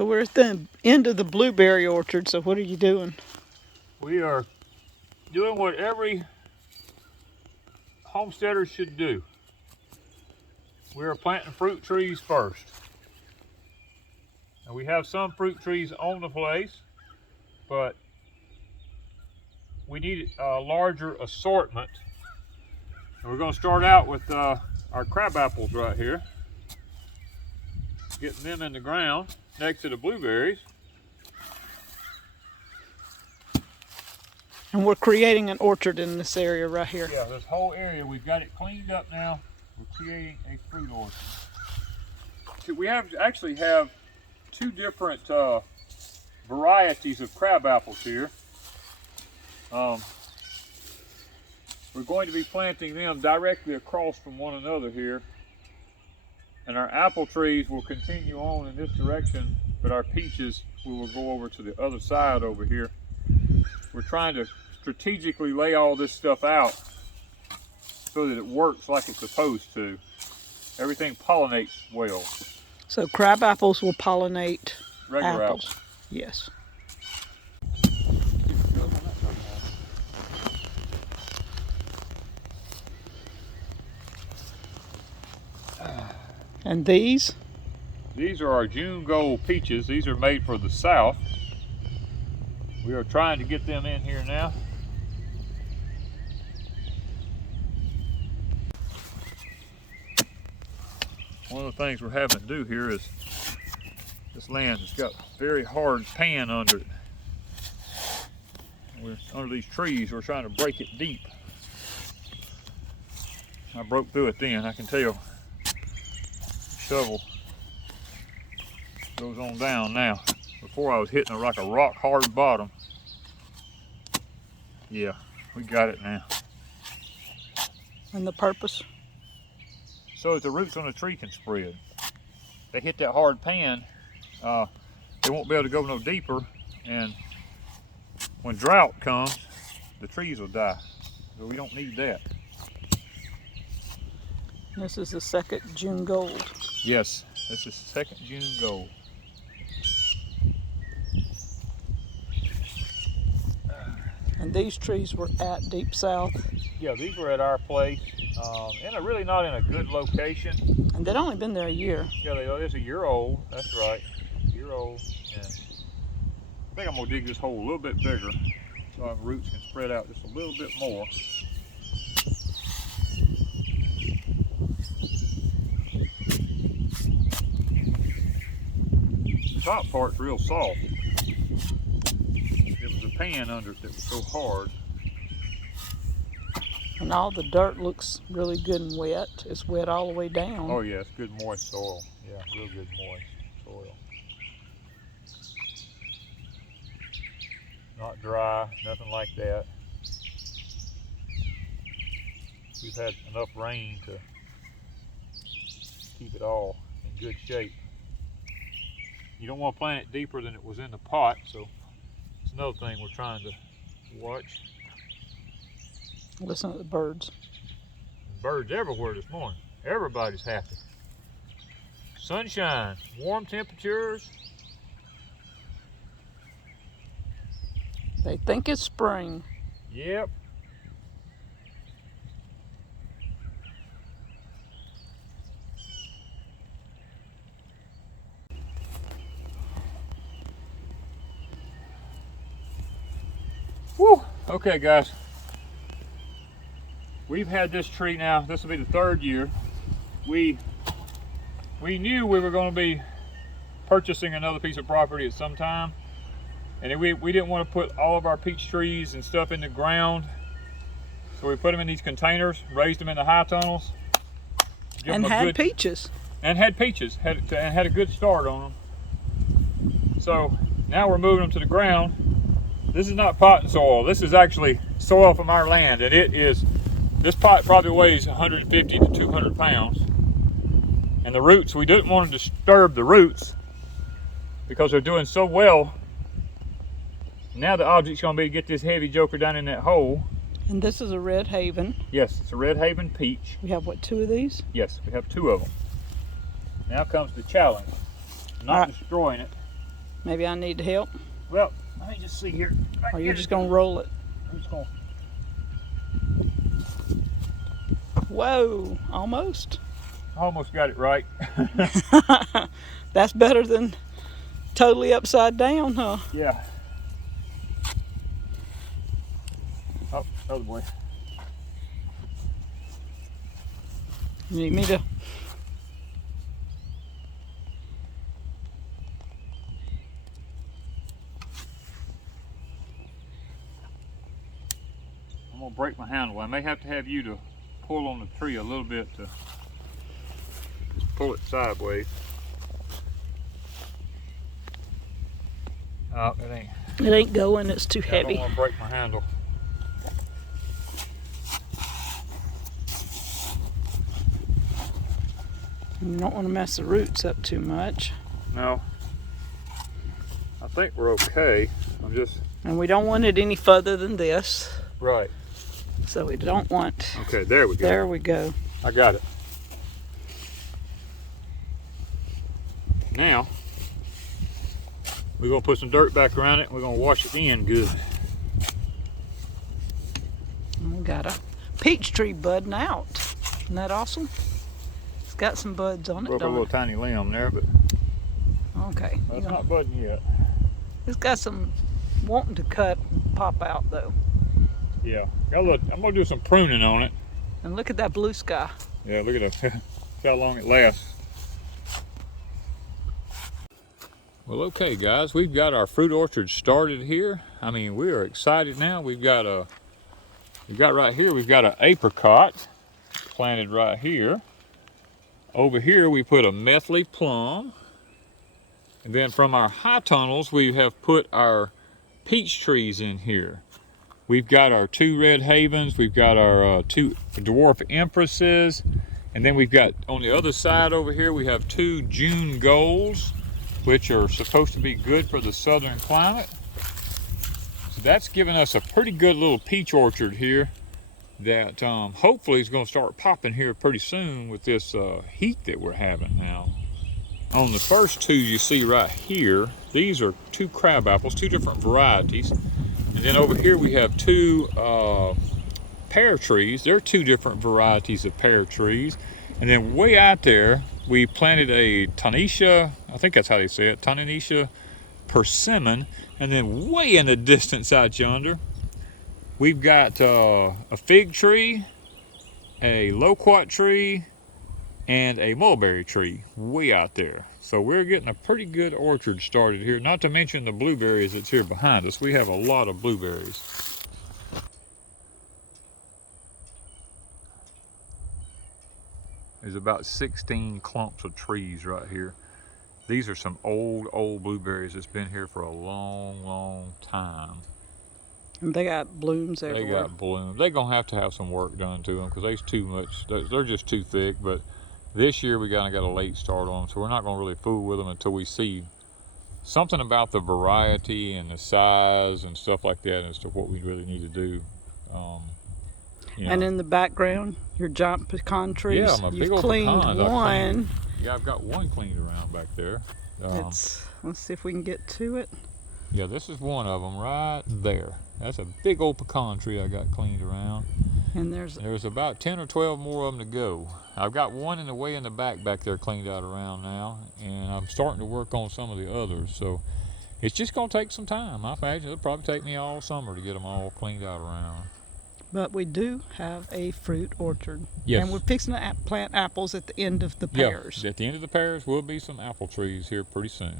So we're at the end of the blueberry orchard, so what are you doing? We are doing what every homesteader should do. We are planting fruit trees first. And we have some fruit trees on the place, but we need a larger assortment. And we're going to start out with our crab apples right here. Getting them in the ground next to the blueberries. And we're creating an orchard in this area right here. Yeah, this whole area, we've got it cleaned up now. We're creating a fruit orchard. So we actually have two different varieties of crab apples here. We're going to be planting them directly across from one another here. And our apple trees will continue on in this direction, but our peaches, we will go over to the other side over here. We're trying to strategically lay all this stuff out so that it works like it's supposed to. Everything pollinates well. So crab apples will pollinate Regular apples. Yes. And these? These are our June Gold peaches. These are made for the South. We are trying to get them in here now. One of the things we're having to do here is this land has got very hard pan under it. We're under these trees, we're trying to break it deep. I broke through it then, I can tell. Shovel goes on down now. Before I was hitting like a rock hard bottom. Yeah, we got it now. And the purpose? So that the roots on the tree can spread. They hit that hard pan, they won't be able to go no deeper, and when drought comes, the trees will die. So we don't need that. This is the second June Gold. Yes, this is second June Gold. And these trees were at Deep South. Yeah, these were at our place, and really not in a good location. And they'd only been there a year. Yeah, it's a year old. That's right, a year old. And I think I'm gonna dig this hole a little bit bigger so our roots can spread out just a little bit more. The top part's real soft. It was a pan under it that was so hard. And all the dirt looks really good and wet. It's wet all the way down. Oh yeah, it's good moist soil. Yeah, real good moist soil. Not dry, nothing like that. We've had enough rain to keep it all in good shape. You don't want to plant it deeper than it was in the pot, so it's another thing we're trying to watch. Listen to the birds. Birds everywhere this morning. Everybody's happy. Sunshine, warm temperatures. They think it's spring. Yep. Woo! Okay, guys. We've had this tree now, this will be the third year. We knew we were going to be purchasing another piece of property at some time. And we didn't want to put all of our peach trees and stuff in the ground. So we put them in these containers, raised them in the high tunnels. And had peaches. And had peaches, and had a good start on them. So now we're moving them to the ground. This is not potting soil. This is actually soil from our land, and this pot probably weighs 150 to 200 pounds. And the roots, we didn't want to disturb the roots because they're doing so well. Now the object's going to be to get this heavy joker down in that hole. And this is a Red Haven. Yes, it's a Red Haven peach. We have, what, 2 of these? Yes, we have 2 of them. Now comes the challenge. Not destroying it. Maybe I need to help. Well, let me just see here. Or you're just going to roll it. I'm just going. Whoa, almost. Almost got it right. That's better than totally upside down, huh? Yeah. Oh, other way. You need me to? I'm gonna break my handle. I may have to have you to pull on the tree a little bit to just pull it sideways. Oh, it ain't. It ain't going, it's too I heavy. don't want to break my handle. You don't want to mess the roots up too much. No. I think we're okay. And we don't want it any further than this. Right. So we don't want. Okay, there we go. There we go. I got it. Now, we're going to put some dirt back around it and we're going to wash it in good. And we got a peach tree budding out. Isn't that awesome? It's got some buds on it, Broke a don't little it? tiny limb there, but Okay. it's not budding yet. It's got some wanting to pop out though. Yeah, I'm going to do some pruning on it. And look at that blue sky. Yeah, look at that. See how long it lasts. Well, okay, guys, we've got our fruit orchard started here. I mean, we are excited now. We've got right here, we've got an apricot planted right here. Over here, we put a methley plum. And then from our high tunnels, we have put our peach trees in here. We've got our 2 red havens, we've got our 2 dwarf empresses, and then we've got on the other side over here, we have 2 June golds, which are supposed to be good for the southern climate. So that's given us a pretty good little peach orchard here that hopefully is going to start popping here pretty soon with this heat that we're having now. On the first 2 you see right here, these are 2 crab apples, 2 different varieties. And then over here we have 2 pear trees. They're 2 different varieties of pear trees. And then way out there, we planted a Tanisha, I think that's how they say it, Tanisha persimmon. And then way in the distance out yonder, we've got a fig tree, a loquat tree, and a mulberry tree way out there. So we're getting a pretty good orchard started here, not to mention the blueberries that's here behind us. We have a lot of blueberries. There's about 16 clumps of trees right here. These are some old blueberries that's been here for a long time. And they got blooms everywhere. They got blooms. They're gonna have to have some work done to them because they're just too thick. But this year we got a late start on them, so we're not gonna really fool with them until we see something about the variety and the size and stuff like that as to what we really need to do. You know. And in the background, your giant pecan trees. Yeah, my big You've old cleaned pecans. one. Yeah, I've got one cleaned around back there. Let's see if we can get to it. Yeah, this is one of them right there. That's a big old pecan tree I got cleaned around. And there's about 10 or 12 more of them to go. I've got one in the way in the back there cleaned out around now, and I'm starting to work on some of the others. So it's just going to take some time. I imagine it'll probably take me all summer to get them all cleaned out around. But we do have a fruit orchard. Yes. And we're fixing to plant apples at the end of the pears. Yeah, at the end of the pears will be some apple trees here pretty soon.